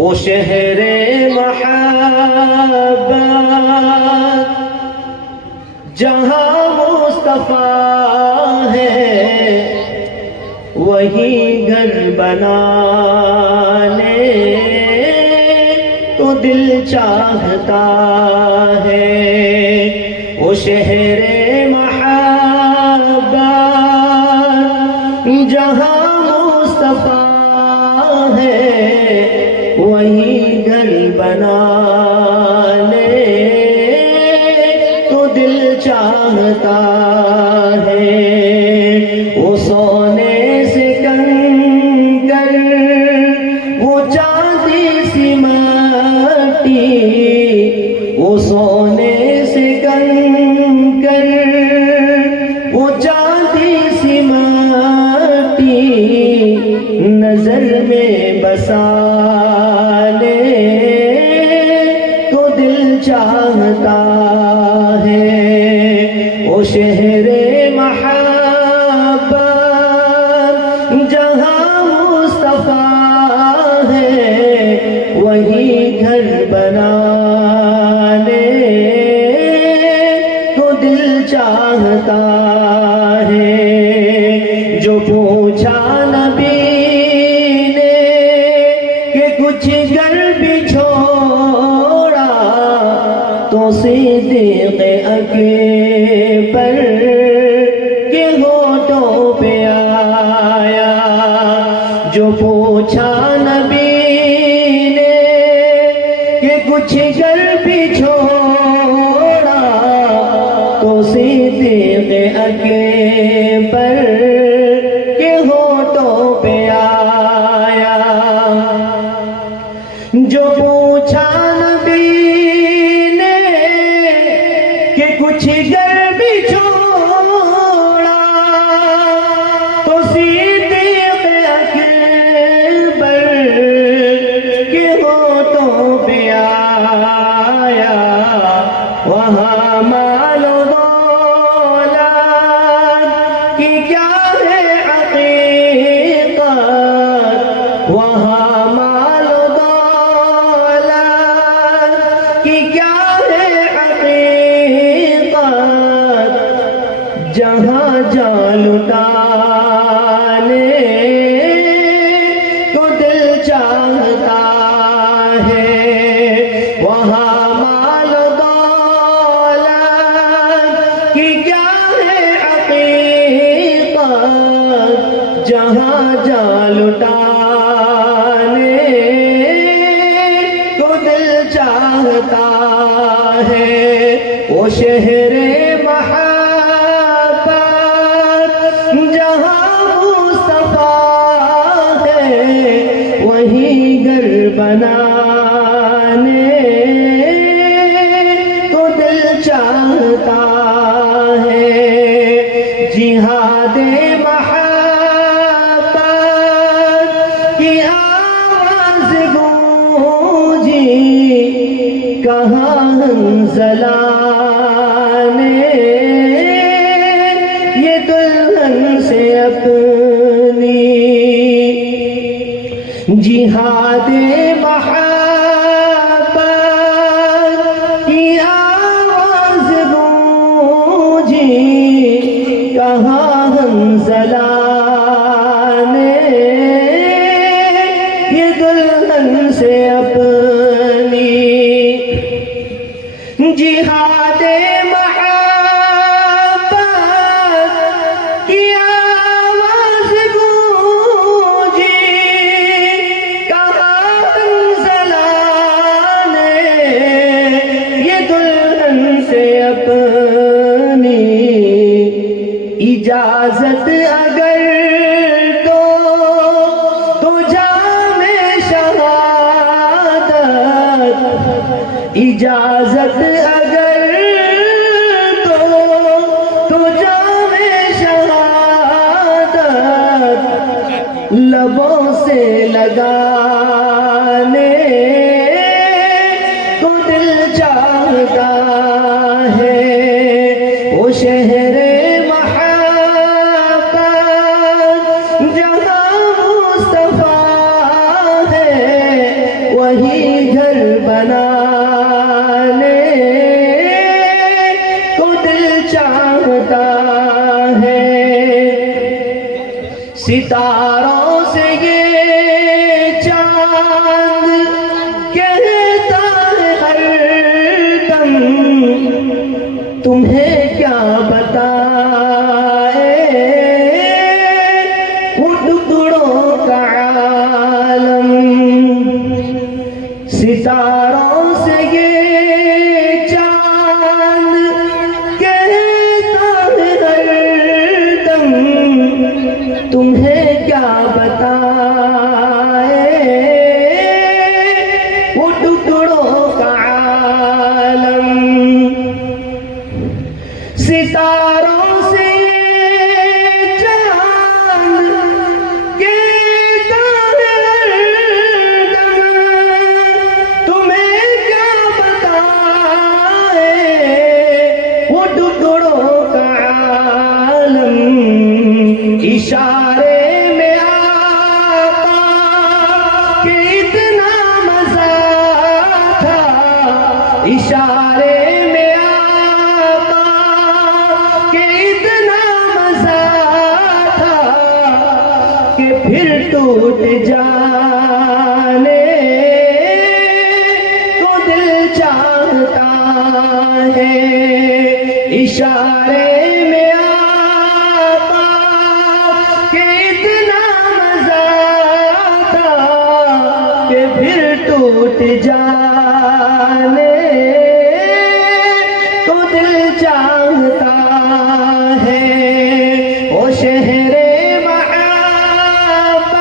वो शहरे महब्बत जहाँ मुस्तफा है, वही घर बनाने तो दिल चाहता है। वो शहरे महब्बत जहाँ मुस्तफा है, वही घर बनाने तो दिल चाहता है। वो सोने से कंकर, वो चांदी सी माटी, वो सोने से कंकर, वो चांदी सी माटी नजर में बसा तो दिल चाहता है। वो शहरे महब्बत जहाँ मुस्तफा है, वही घर बनाने तो दिल चाहता है। जो पूछा नबी ने कि कुछ घर भी छोड़ा, तो सिद्दीक़ अकबर के होठों पे आया। जो पूछा नबी ने कि कुछ घर भी छोड़ा, तो सिद्दीक़ अकबर के होठों पे आया। जो पूछा नबी ने कि कुछ घर भी छोड़ा, तो सिद्दीक़ अकबर के होठों पे आया। वहाँ मालो दौलत की क्या है हकीकत, वहाँ मालो दौलत की क्या है हकीकत, जहाँ जा लुटाने तो दिल चाहता है। वहाँ माल दौलत की क्या है हकीकत, जहाँ जा लुटाने तो दिल चाहता है। वो शहरे बनाने तो दिल चाहता है। जिहादे महब्बत की आवाज गूंजी, कहाँ हंज़ला ने ये दुल्हन से अपनी। जिहादे महब्बत की आवाज गूंजी, कहाँ हंज़ला ने ये दुल्हन से अपनी। जिहादे महब्बत की आवाज गूंजी, इजाजत अगर दो तो जामे शहादत, इजाजत अगर दो तो जामे शहादत, लबों से लगाने तो दिल चाहता है। वो शहरे तुम्हें क्या बताए वो टुकड़ों का आलम, सितारों से ये चांद कहता है हरदम, तुम्हें क्या बताए वो टुकड़ों का आलम, सितारों से चांद कहता है हरदम, तुम्हें क्या बताए वो टुकड़ों का आलम, इशारे में आका के इतना मजा था, इशारे में आका के इतना मजा था कि फिर टूट जाने को दिल चाहता है, इशारे में आका के इतना मजा था कि फिर टूट जाने को दिल चाहता है। ओ शहरे महब्बत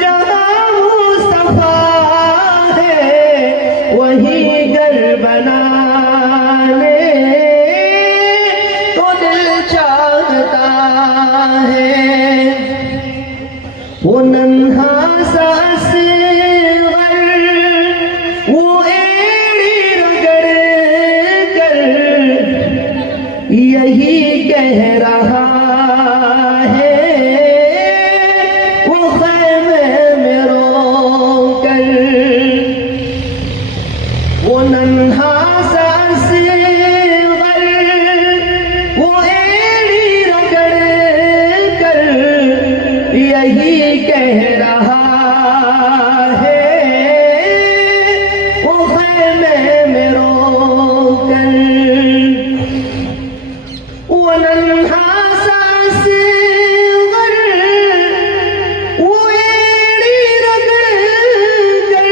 जहाँ मुस्तफा है वही घर बनाने को दिल चाहता है। वो नन्हा सा असग़र वो एड़ी रगड़ कर यही कह रहा है वो ख़ैमे में रो कर, वो नन्हा सा असग़र वो एड़ी रगड़ कर यही कह रहा है वो ख़ैमे में रो कर, वो नन्हा सा असग़र वो एड़ी रगड़ कर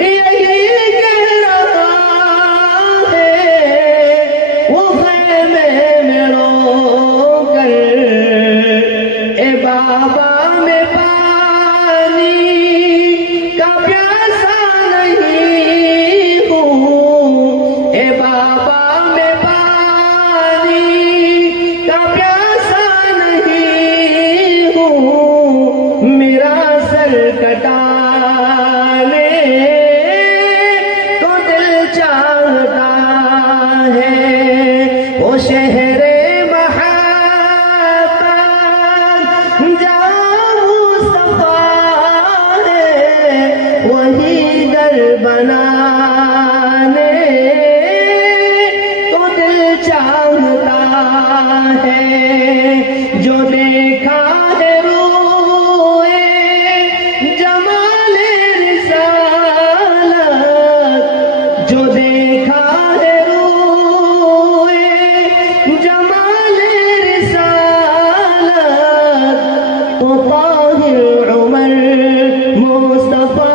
यही कह रहा है वो ख़ैमे में रो कर, ए बाबा में पानी का प्यासा नहीं हूँ, ए बाबा में पानी का प्यासा नहीं हूँ, मेरा सर कटाने को दिल चाहता है। वो शहरे महब्बत जहाँ मुस्तफा है वही घर बनाने को दिल चाहता है। जो देखा है रोए जमाले रिसालत, जो देखा है रोए जमाले रिसालत, तो ताहिर उमर मुस्तफा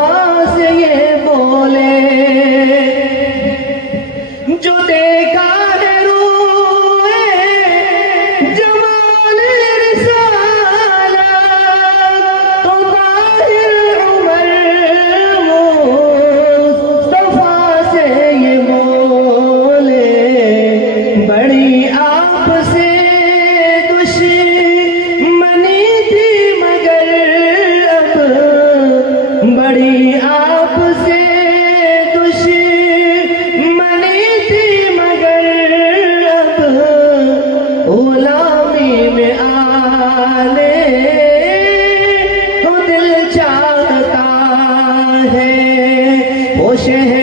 से ये बोले, जो देखा है रोए जमाले रिसालत, तो ताहिर उमर मुस्तफा से ये बोले, बड़ी आपसे दुश्मनी थी मगर अब, बड़ी आपसे दुश्मनी थी मगर अब गुलामी में आने को दिल चाहता है। वो शहर